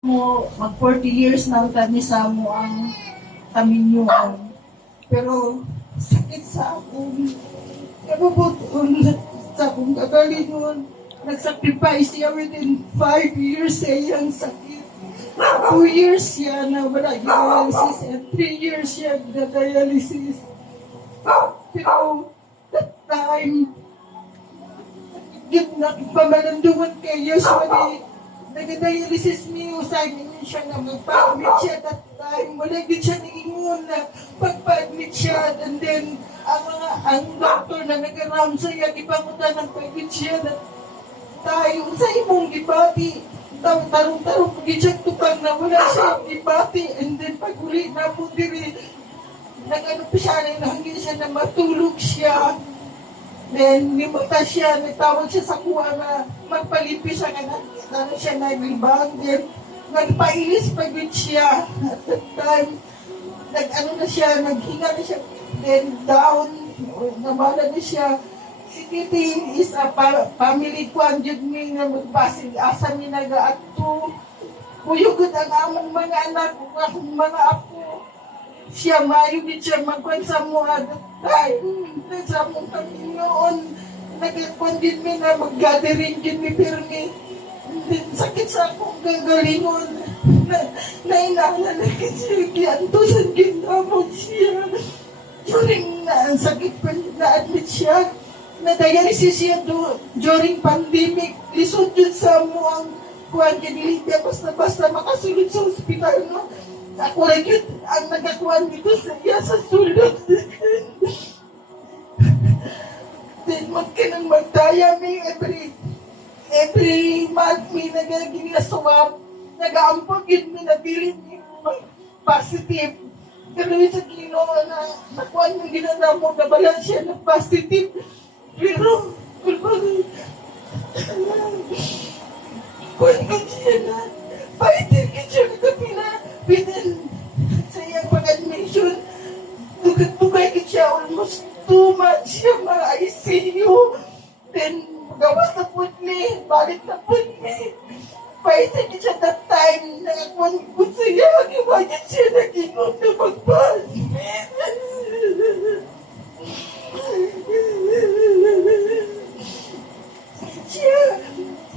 Mag 40 years na ang tani sa mo ang taminyon. Pero sakit sa akong kabubuton sa akong kagalingon. Nagsacrifice siya within 5 years sa iyang sakit. 2 years siya na wala dialysis and 3 years siya na dialysis. Pero that time, na pamalandungan kayo usually nag-dialysis me, usay niyo siya na magpa-admit siya that time. Wala din siya niingon na pagpa-admit siya. And then, ang doctor na nag-around sa iya, ipangutan ng pag-admit siya na tayo sa imong gibati. Tarong-tarong pag-admit tupang na wala siya gibati. And then, pag-uli na po diri, nag-ano pa siya, nahangin siya na matulog siya. Then, limutan siya, nagtawag siya sa kuha na magpalipi siya na siya naglibang. Then, nagpailis pa yun siya. At that time, nag-ano na siya, naghinga na siya. Then, down, namala na siya. Si Kitty is a family kwan, yun may nga magbasig. Asa mi nag-ato. Kuyugod ang among mga anak, akong mga apo. Siya mayugid siya magkwan sa mga time. Sa among kami noon, nag-kwan din mi na mag-gathering din mi pirmi. Sakit sa akong gagalingon. Nainala na kiyantusan ginamot siya. During na ang sakit pa na-admit siya. Na-dialysis siya during pandemic. Lisod yun sa mo ang kuwan kinilibya. Basta makasulod sa hospital, no? Ako rin yun ang nagkakuan dito sa iya sa sulod. Then magkanang magdaya may every month may nagaginasawap. Nag-aampag yun may nabilin yung positive. Pero yung sa Ginoo na nakuan mo ginana mo, nabalan siya ng positive. Pero, kuan ko siya na, paitin ko siya na within sa iyang pag-admission, tugay ko siya almost 2 months siya ma-ICU. Then, gawas na po ni, balik na po ni. Paitin ko siya that time, nakakuan ko sa iya, iwanan siya nag-inom na mag-admit. Siya,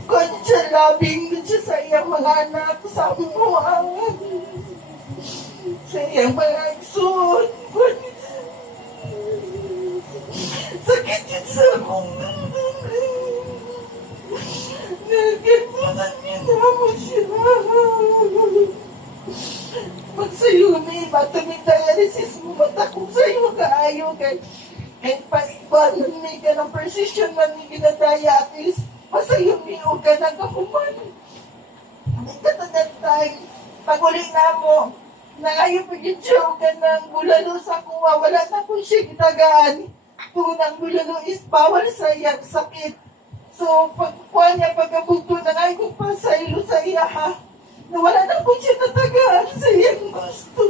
kuan siya labing siya sa iyang mga anak, sa mga sa iyang mga agsun. Sakit yun sa akong nagkatusan niya na mo siya. Magsayo na bato may dialysis mo, matakong sa'yo kaayo kay pag-ibanon may ka ng precision man may ginadaya at least masayo niyo ka na kapuman. Hindi ka na that time, pag-uli na mo, nangayo pag-i-joke ka ng bulalo sa kuwa, wala na po siya gitagaan. Kung ang bulalo is bawal sa iyang sakit. So, pagkuha niya, pagkabugto na nga, kung pa sa ilo sa iya ha, na wala na po siya natagaan sa iyang gusto.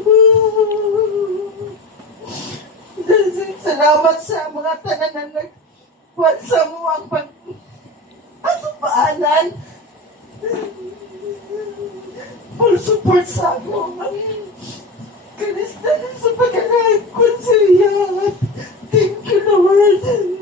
Salamat sa mga tanan na nagkuhan sa mo ang pag-asupaanan. Full support sa mo. Kalis na sa pagkakakon sa iya. Thank you, Lord.